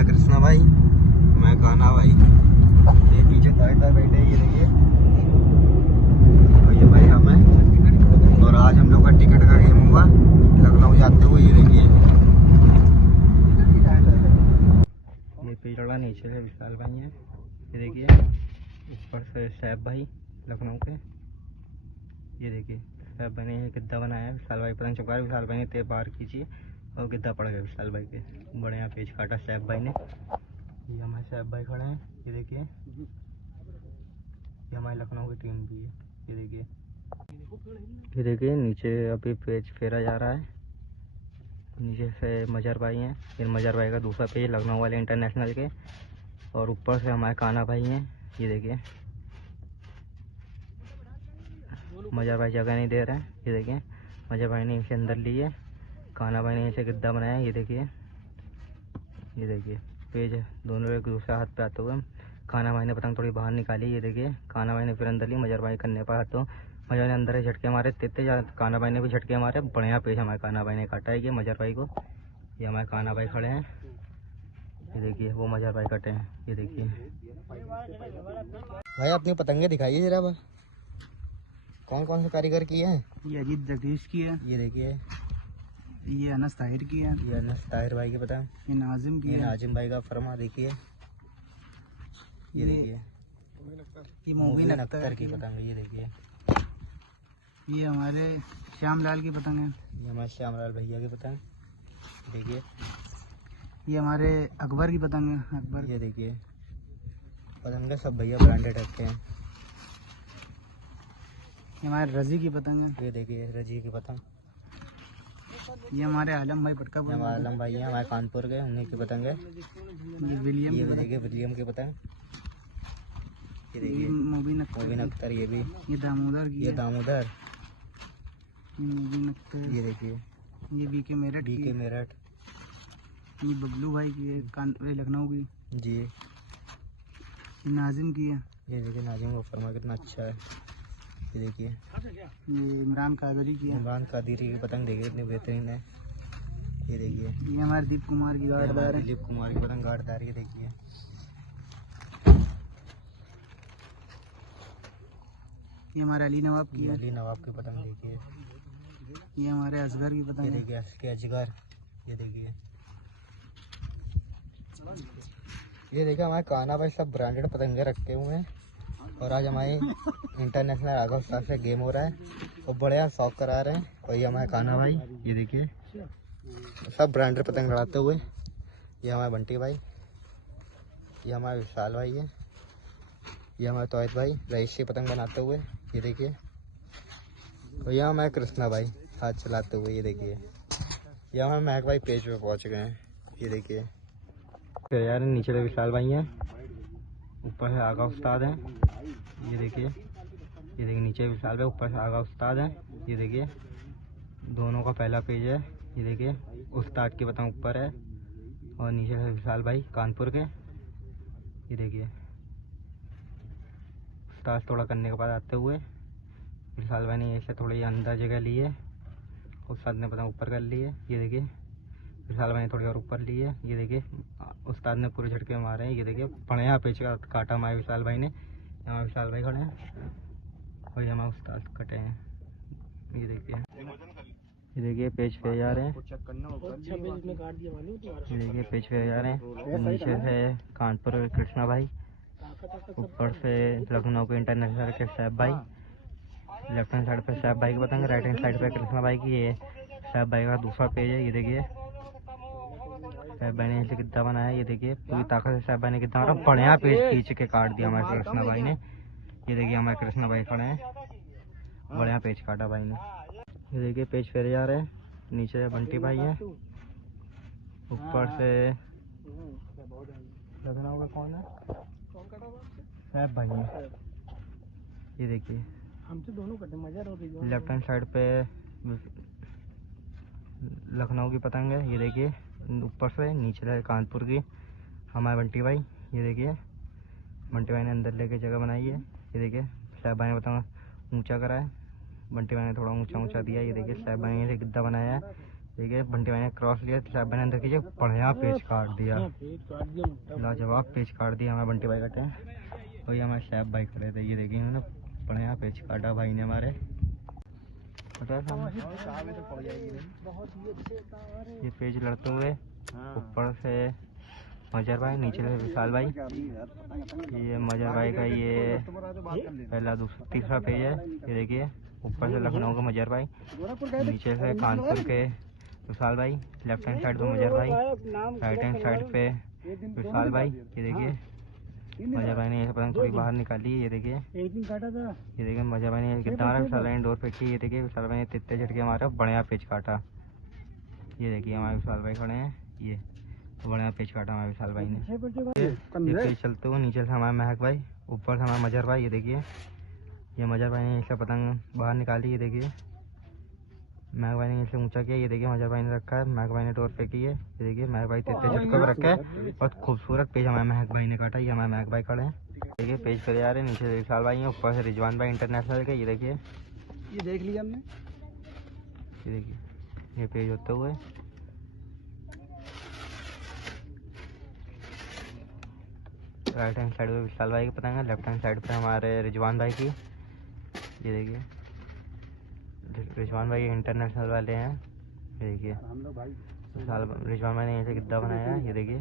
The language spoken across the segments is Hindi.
मैं कृष्णा भाई, मैं कान्हा भाई, ये पीछे ताइता बैठे ये देखिए, और ये भाई हमें। और आज हम लोग का टिकट का गेम हुआ लखनऊ जाते हुए। ये देखिए ये पिछड़ा नीचे से विशाल भाई हैं, ये देखिए ऊपर से सैफ भाई लखनऊ के। ये देखिए सैफ भाई ने गिद्दा बनाया है, विशाल भाई पतंग चुका है, विशाल भाई ने तेज बार खींची और गिद्दा पड़ गया विशाल भाई के। बड़े यहाँ पेच काटा सैफ भाई ने। ये हमारे सैफ भाई खड़े हैं, ये देखिए ये हमारी लखनऊ की टीम भी है। ये देखिए नीचे अभी पेज फेरा जा रहा है, नीचे से मजर भाई हैं, फिर मजर भाई का दूसरा पेज लखनऊ वाले इंटरनेशनल के, और ऊपर से हमारे कान्हा भाई हैं। ये देखिए मजर भाई जगह नहीं दे रहे हैं, ये देखिए मजर भाई ने इसे अंदर लिए, कान्हा भाई ने इसे गिद्दा बनाया। ये देखिए पेज दोनों एक दूसरे हाथ पे आते हुए कान्हा भाई ने पतंग थोड़ी बाहर निकाली। ये देखिए कान्हा भाई ने फिर अंदर ली, मजर भाई करने पर हाथों मजर ने अंदर ही झटके मारे, तेते कान्हा भाई ने भी झटके मारे। बढ़िया पेज हमारे कान्हा भाई ने काटा है ये मजर भाई को। ये हमारे कान्हा भाई खड़े हैं, ये देखिए वो मजर भाई कटे हैं। ये देखिए भाई अपनी पतंगे दिखाइए जरा, कौन कौन से कारीगर की है? ये अजीत जगदीश की है, ये देखिए ये अनस ताहिर की है, ये अनस ताहिर भाई की पतंग, ये नाजिम की ये है, नाजिम भाई का फरमा देखिए। ये देखिए ये मोबिन अख्तर की पतंग। ये देखिए ये हमारे श्याम लाल की पतंग है, ये हमारे श्याम लाल भैया की पतंग। देखिए ये हमारे अकबर की पतंग है, अकबर। ये देखिए पतंगे सब भैया ब्रांडेड रखे हैं। ये हमारे रजी की पतंग है, ये देखिए रजी की पतंग। ये हमारे आलम भाई पटका ये हमारे आलम भाई हैं, हमारे कानपुर के, उन्हीं की पतंग है। ये विलियम, ये देखिए विलियम की पतंग। ये देखिए मोबिन अख्तर। ये भी ये दामोदर की, ये दामोदर। ये मोबिन अख्तर। ये देखिए ये बीके मेरठ की, बीके मेरठ। ये बबलू भाई की है, लखनऊ की जी। ये नाजिम की है, ये देखिए नाजिम का फरमा कितना अच्छा है। ये देखिए ये इमरान कादरी की है, इमरान कादरी की पतंग देखिए इतनी बेहतरीन है। ये देखिए ये हमारे दीप कुमार की गाड़दार है, दिलीप कुमार की पतंग गाड़दार। ये देखिए ये हमारे अली नवाब की है, अली नवाब की पतंग। देखिए ये हमारे असगर की पतंग ये है, देखिए असके अजगर। ये देखिए हमारे कान्हा भाई सब ब्रांडेड पतंगे रखे हुए हैं। और आज हमारी इंटरनेशनल राघव स्टार से गेम हो रहा है और बढ़िया शौक करा रहे हैं। और ये हमारे कान्हा भाई, ये देखिए सब ब्रांडेड पतंग लड़ाते हुए। ये हमारे बंटी भाई, ये हमारे विशाल भाई है, ये हमारे तौहिद भाई रईसी पतंग बनाते हुए। ये देखिए और यहाँ हमारे कृष्णा भाई हाथ चलाते हुए। ये देखिए ये हमारे महक भाई पेज पे पहुँच गए हैं। ये देखिए फिर यार नीचे से विशाल भाई हैं, ऊपर से आगा उस्ताद हैं। ये देखिए नीचे विशाल भाई, ऊपर से आगा उस्ताद हैं। ये देखिए दोनों का पहला पेज है। ये देखिए उस्ताद की पतंग ऊपर है और नीचे से विशाल भाई कानपुर के। ये देखिए उस्ताद थोड़ा करने के बाद आते हुए विशाल भाई ने ऐसे थोड़ी अंदर जगह ली है, उस्ताद ने पतंग ऊपर कर ली है। ये देखिए विशाल भाई ने थोड़ी और ऊपर ली है। ये देखिए उस्ताद ने पूरे झटके मारे हैं। ये देखिए बढ़िया पेच का काटा हमारे विशाल भाई ने। यहाँ विशाल भाई खड़े हैं और यहाँ उस्ताद कटे हैं। ये देखिए पेच पे जा रहे हैं। ये देखिए पेच पे जा रहे हैं। नीचे से कानपुर कृष्णा भाई, ऊपर से लखनऊ के इंटरनेशनल के सैफ भाई। लेफ्ट हैंड साइड पे सैफ भाई की पतंग, राइट हैंड साइड पे कृष्णा भाई की। ये सैफ भाई का दूसरा पेज है। ये देखिए सैफ भाई ने इसे गिद्दा बनाया। ये देखिए पूरी ताकत से सैफ भाई ने गिद्दा मारा, बढ़िया पेज खींच के काट दिया हमारे कृष्णा भाई ने। ये देखिए हमारे कृष्णा भाई खड़े हैं, बढ़िया पेज काटा भाई ने। ये देखिए पेज फेरे जा रहे हैं। नीचे बंटी भाई है, ऊपर से लखनऊ का कौन है, सैफ भाई है। ये देखिए हमसे दोनों कटे मजा हो रही है। लेफ्ट हैंड साइड पे लखनऊ की पतंग है। ये देखिए ऊपर से नीचे है कानपुर की हमारे बंटी भाई। ये देखिए बंटी भाई ने अंदर लेके जगह बनाई है। ये देखिए सैफ भाई ने पतंग ऊंचा करा है, बंटी भाई ने थोड़ा ऊंचा दिया। ये देखिए सैफ भाई ने गिद्दा बनाया है। देखिए बंटी भाई ने क्रॉस लिया, तो मैंने अंदर कीजिए बढ़िया पेज काट दिया, लाजवाब पेज काट दिया हमारे बंटी भाई काटे। और ये हमारे शैफ भाई खड़े थे, ये देखिए उन्होंने बढ़िया पेज काटा भाई ने हमारे। ये पेज लड़ते हुए ऊपर से मजर भाई, नीचे से विशाल भाई। ये मजर भाई का ये पहला दूसरा तीसरा पेज है। ये देखिए ऊपर से लखनऊ का मजर भाई, नीचे से कानपुर के विशाल भाई, लेफ्ट हैंड साइड पे मजर भाई, राइट हैंड साइड पे विशाल भाई। ये देखिए मजर भाई ने ये पतंग थोड़ी बाहर निकाली। ये देखिए मजर भाई ने कितना मारा, विशाल भाई ने डोर फेंकी। ये देखिए विशाल भाई ने तित्ते झटके मारा, बढ़िया पेच काटा। ये देखिए हमारे विशाल भाई खड़े हैं, ये तो बढ़िया पेच काटा हमारे विशाल भाई ने। ये पेच चलते हुए नीचे से हमारे महक भाई, ऊपर से हमारा मजर भाई। ये देखिए ये मजर भाई ने इसे पतंग बाहर निकाली। ये देखिए महक भाई ने इसे ऊंचा किया। ये देखिए मजर भाई ने रखा है, महक भाई ने डोर फेंकी है। ये देखिए महक भाई तित्ते झटके पर रखा है, बहुत खूबसूरत पेज हमारे महक भाई ने काटा। ये हमारे महक भाई खड़े हैं, देखिए पेज पे आ रहे हैं। नीचे से विशाल भाई है, ऊपर से रिजवान भाई इंटरनेशनल के। ये देखिए ये देख लिया हमने। ये देखिए ये पेज होते हुए राइट हैंड साइड पे विशाल भाई की पतंग है, लेफ्ट हैंड साइड पे हमारे रिजवान भाई की। ये देखिए रिजवान भाई इंटरनेशनल वाले हैं। ये देखिए रिजवान भाई ने यहीं से गिद्दा बनाया है। ये देखिए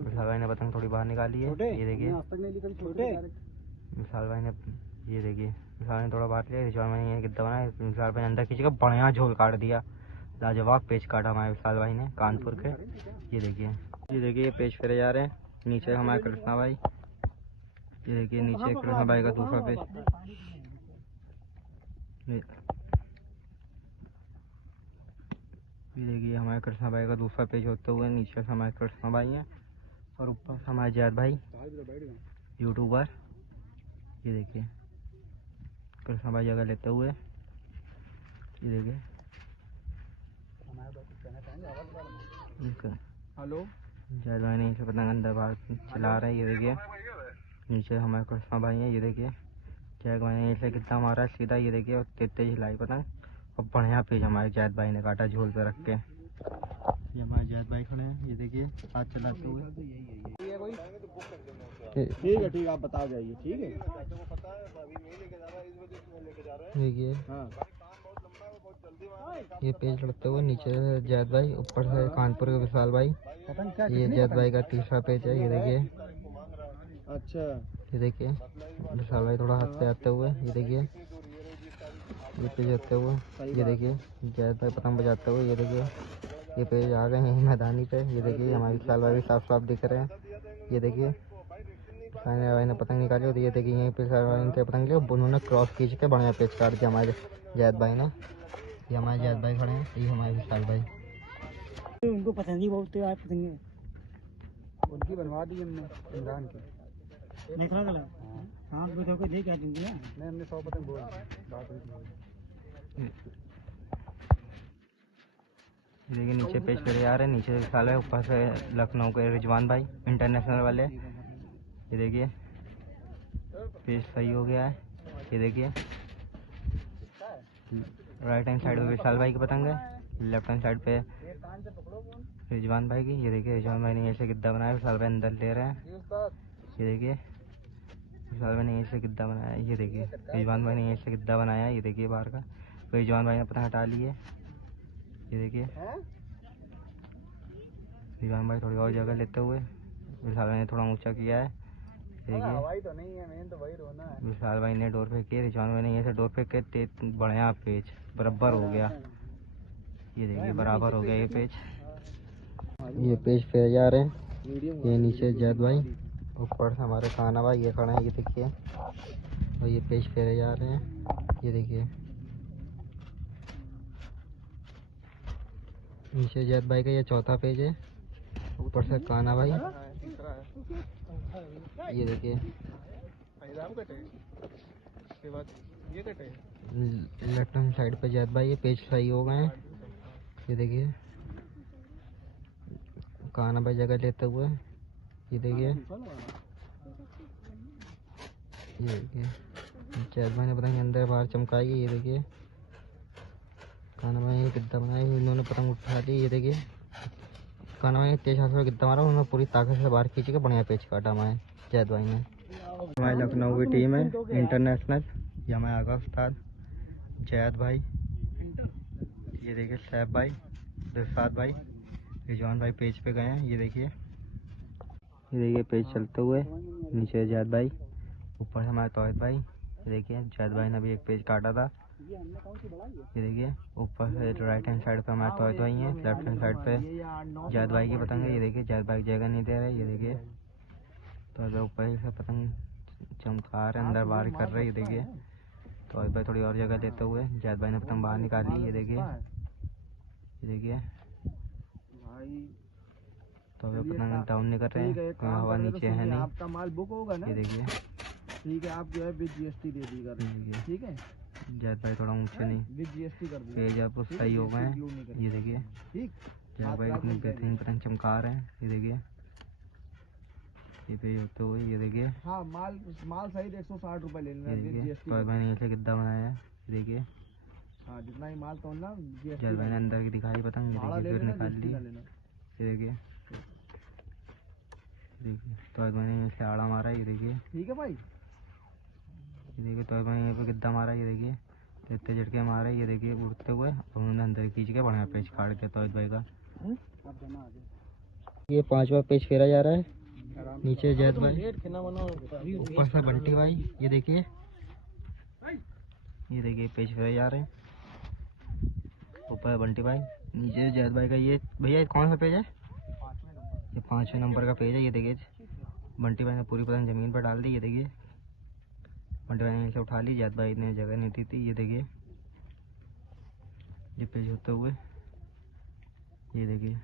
विशाल भाई ने पतंग थोड़ी बाहर निकाली है। ये देखिए विशाल भाई ने, ये देखिए विशाल ने थोड़ा बाहर लिया, रिजवान भाई ने यहीं गिद्दा बनाया। विशाल भाई ने अंदर खींच के बढ़िया झोल काट दिया, लाजवाब पेज काटा हमारे विशाल भाई ने कानपुर के। ये देखिए ये पेज फिरे जा रहे हैं। नीचे हमारे कृष्णा भाई, ये देखिए नीचे कृष्णा भाई का दूसरा पेज। ये देखिए हमारे कृष्णा भाई का दूसरा पेज होते हुए नीचे से हमारे कृष्णा भाई हैं, और ऊपर से हमारे जैद भाई यूट्यूबर। ये देखिए कृष्णा भाई जगह लेते हुए। ये देखिए हेलो जैद भाई ने इसे पतंग अंदर बाहर चला रहे हैं। ये देखिए नीचे हमारे कृष्णा भाई हैं। ये देखिए जैद भाई ने इसे कितना मारा सीधा। ये देखिए और तेज हिलाई पतंग, और बढ़िया पेज हमारे जैद भाई ने काटा झोल पे रख के। ये हमारे जैद भाई खड़े हैं, ये देखिए हाथ चलाते हुए। ठीक है आप बता जाइए। ठीक है देखिए ये पेज लड़ते हुए नीचे से जैद भाई, ऊपर से कानपुर के विशाल भाई। ये जैद भाई का तीसरा पेज है। ये देखिए अच्छा ये देखिए विशाल भाई थोड़ा हाथ से आते हुए। ये देखिए ये पेज आते हुए। ये देखिए जैद भाई पतंग बजाते हुए। ये देखिए ये पेज आ गए हैं मैदानी पे। ये देखिए हमारे विशाल भाई भी साफ साफ दिख रहे हैं। ये देखिए विशाल भाई ने पतंग निकाली। और ये देखिए यहीं पे विशाल भाई ने पतंग लिया, उन्होंने क्रॉस खींच के बढ़िया पेज काट दिया हमारे जैद भाई ने। ये हमारे जैद भाई खड़े हैं, ये हमारे विशाल भाई। उनको पसंद ही बहुत है पतंगे, उनकी बनवा दी हमने इमरान की। नहीं खड़ा गला हाँ बैठो के दे क्या दूंगी ना। नहीं हमने 100 पतंग बोल बात हुई। देखिए नीचे पेज पे आ रहे हैं, नीचे से विशाल है, ऊपर से लखनऊ के रिजवान भाई इंटरनेशनल वाले। ये देखिए पेज सही हो गया है। ये देखिए राइट हैंड साइड पे विशाल भाई की पतंग है, लेफ्ट हैंड साइड पे रिजवान भाई की। ये देखिए रिजवान भाई ने ऐसे गिद्दा बनाया, विशाल भाई अंदर ले रहे हैं। ये देखिए विशाल भाई ने ऐसे गिद्दा बनाया। ये देखिए रिजवान भाई ने ऐसे गिद्दा बनाया। ये देखिए बाहर का, फिर रिजवान भाई ने पतंग हटा लिए। ये देखिए रिजवान भाई थोड़ी और जगह लेते हुए विशाल भाई ने थोड़ा ऊंचा किया है। देखिए तो नहीं है मेन तो वही रोना है। विशाल भाई ने डोर फेंकी, रिजवान भाई ने ऐसे डोर फेंक के बढ़िया पेज बराबर हो गया। ये देखिए बराबर हो गया ये पेज। ये पेज पे जा रहे हैं। ये नीचे जैद भाई, ऊपर से हमारे खाना भाई ये खड़े हैं। ये देखिए और ये पेज फेरे जा रहे हैं। ये देखिए नीचे जैद भाई का ये चौथा पेज है, ऊपर से काना भाई। ये देखिए लेफ्ट हैंड साइड पे जैद भाई, ये पेज सही हो गए हैं। ये देखिए काना भाई जगह लेते हुए। ये देखिए जैद भाई ने पता नहीं अंदर बाहर चमकाई है। ये देखिए कान्हा भाई ने गिद्दा बनाया, इन्होंने पतंग उठा ली। ये देखिए कान्हा भाई ने तेज हाथ में गिद्दा मारा, उन्होंने पूरी ताकत से बाहर खींच के बढ़िया पेच काटा हमारे जैद भाई ने। हमारी लखनऊ की टीम है इंटरनेशनल। ये हमारे आगा उस्ताद जैद भाई, ये देखिए सैफ भाई, दिलशाद भाई, रिजवान भाई पेज पे गए हैं। ये देखिए पेज चलते हुए, नीचे जैद भाई, ऊपर हमारे तौहिद भाई। ये देखिए जैद भाई ने अभी एक पेज काटा था। ये देखिए ऊपर से राइट हैंड साइड पे हमारे तौहिद भाई हैं, लेफ्ट हैंड साइड पे जैद भाई की पतंग है। ये देखिए जैद भाई जगह नहीं दे रहे। ये देखिए तो ऊपर से पतंग चमका रहे, अंदर बाहर कर रहे। ये देखिए तौहिद भाई थोड़ी और जगह देते हुए जैद भाई ने पतंग बाहर निकाली। ये देखिए तो वे पतंग डाउन नहीं कर रहे हैं, कोई हवा नीचे है नहीं। आपका माल बुक होगा ना, ये देखिए ठीक है, आप जो है विद जीएसटी दे दीजिएगा, ठीक है। जैद भाई थोड़ा ऊंचे नहीं, विद जीएसटी कर दीजिए, पेज आप सही हो गए हैं। ये देखिए ठीक। जैद भाई कितनी बेहतरीन पतंग चमका रहे हैं। ये देखिए ये पेज होते हुए, ये देखिए हाँ, माल सही 160 रुपए ले लेना, ये विद देखिए जीएसटी। तो भाई ने ऐसे गिद्दा बनाया है। ये देखिए हाँ, जितना ही माल तोड़ना जीएसटी जैद भाई ने अंदर की दिखाई पतंग। ये देखिए फिर निकाल ली। ये देखिए तो मैंने ऐसे आड़ा मारा। ये देखिए ठीक है भाई। ये देखिए तो मैंने पे गिद्दा मारा। ये देखिए तो इतने झटके मारे। ये देखिए उड़ते हुए उन्होंने अंदर खींच के बढ़िया पेच काट के तौहिद भाई का। ये 5वां पेच फेरा जा रहा है। नीचे जैद भाई, ऊपर से बंटी भाई। ये देखिए पेच फेरा जा रहे हैं, ऊपर बंटी भाई, नीचे जैद भाई का। ये भैया कौन सा पेज है? ये 5वें नंबर का पेज है। ये देखिए बंटी भाई ने पूरी पतंग जमीन पर डाल दी। ये देखिए बंटी भाई ने इसे उठा ली, जैद भाई ने जगह नहीं दी थी। ये देखिए ये पेज होते हुए, ये देखिए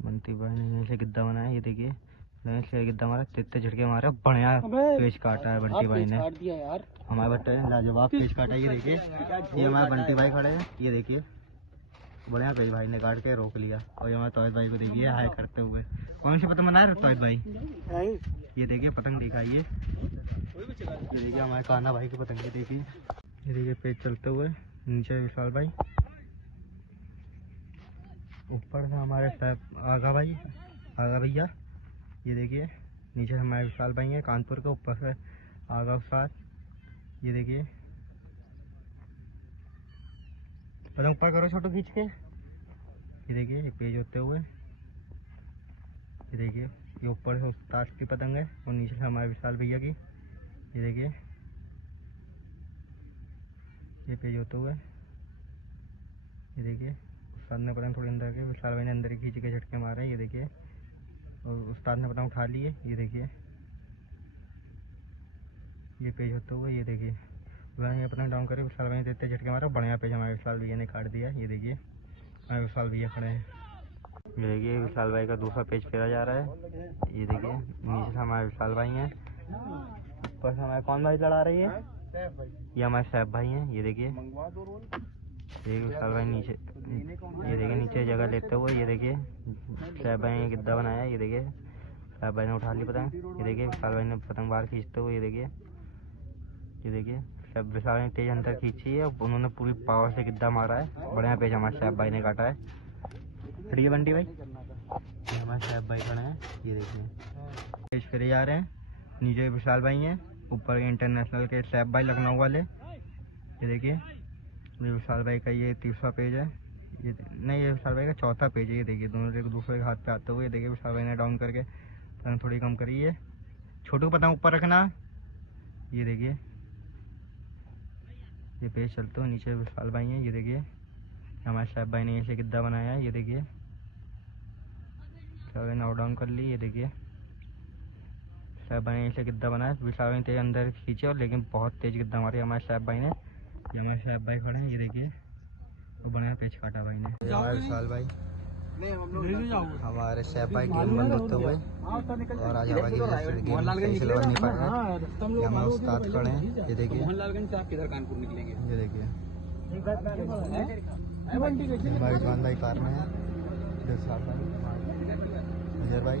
बंटी भाई ने इसे गिद्दा बनाया। ये देखिए इसे गिद्दा मारा, तित्ते झटके मारा, बढ़िया पेज काटा है बंटी भाई ने। हमारे बट्टे ने लाजवाब पेज काटा। ये देखिए ये हमारे बंटी भाई खड़े हैं। ये देखिए बढ़िया पेज भाई ने काट के रोक लिया। और हमारे तौहिद भाई को देखिए हाय करते हुए। कौन सी पतंग बना रहे तौहिद भाई? ये देखिए पतंग दिखाइए। ये देखिए हमारे कान्हा भाई की पतंग। ये देखिए पेज चलते हुए, नीचे विशाल भाई, ऊपर से हमारे आगा भाई, आगा भैया। ये देखिए नीचे हमारे विशाल भाई हैं कानपुर के, ऊपर से आगा उस्ताद। ये देखिए पतंग ऊपर करो छोटू खींच के। ये देखिए ये पेज होते हुए, ये देखिए ये ऊपर से उस्ताद की पतंग है और नीचे से हमारे विशाल भैया की। ये देखिए ये पेज होते हुए, ये देखिए उस्ताद ने पतंग थोड़ी अंदर के, विशाल भाई ने अंदर खींच के झटके मारे। ये देखिए और उस्ताद ने पतंग उठा ली है। ये देखिए ये पेज होते हुए, ये देखिए ये पतंग डाउन करे, विशाल भाई ने इतने झटके मारा, बढ़िया पेज हमारे विशाल भैया ने काट दिया। ये देखिए हमारे विशाल भैया खड़े हैं। ये देखिए विशाल भाई का दूसरा पेज फेरा जा रहा है। ये देखिए नीचे से हमारे विशाल भाई हैं, ऊपर से हमारे कौन भाई लड़ा रही है? ये हमारे सैफ भाई हैं। ये देखिए विशाल भाई नीचे, ये देखिए नीचे जगह लेते हुए, ये देखिए सैफ भाई ने गिद्दा बनाया। ये देखिए सैफ भाई ने उठा ली पतंग। ये देखिए विशाल भाई ने पतंग बाहर खींचते हुए, ये देखिए सब विशाल ने तेज अंदर खींची है, उन्होंने पूरी पावर से गिद्दा मारा है, बढ़िया पेज हमारे सैफ भाई ने काटा है। खड़ी बंटी भाई, ये हमारे सैफ भाई खड़े हैं। ये देखिए पेज फेरे जा रहे हैं, नीचे विशाल भाई हैं, ऊपर इंटरनेशनल के सैफ भाई लखनऊ वाले। ये देखिए ये विशाल भाई का ये तीसरा पेज है। ये नहीं, ये विशाल भाई का चौथा पेज है। ये देखिए दोनों एक दूसरे के हाथ पे आते हुए। ये देखिए विशाल भाई ने डाउन करके पतंग थोड़ी कम करी है। छोटू पतंग ऊपर रखना। ये देखिए ये पेज चलते हुए, नीचे विशाल भाई हैं। ये देखिए हमारे साहब भाई ने ऐसे गिद्दा बनाया है। ये देखिए साहब ने डाउन कर ली। ये देखिए साहब भाई ने ऐसे गिद्दा बनाया, विशाल भाई तेज अंदर खींचे और लेकिन बहुत तेज गिद्दा मारी हमारे साहब भाई ने। ये हमारे साहब भाई खड़े हैं। ये देखिए तो बढ़िया पेज काटा भाई ने। हमारे विशाल भाई, हमारे सैफ भाई गेम बंद होते हुए और आज हमारी गेम सिल्वर नहीं पड़ रहा। ये हमारे उस्ताद खड़े हैं। ये देखिए ये देखिए हमारे जवान भाई कार में है, भाई, भाई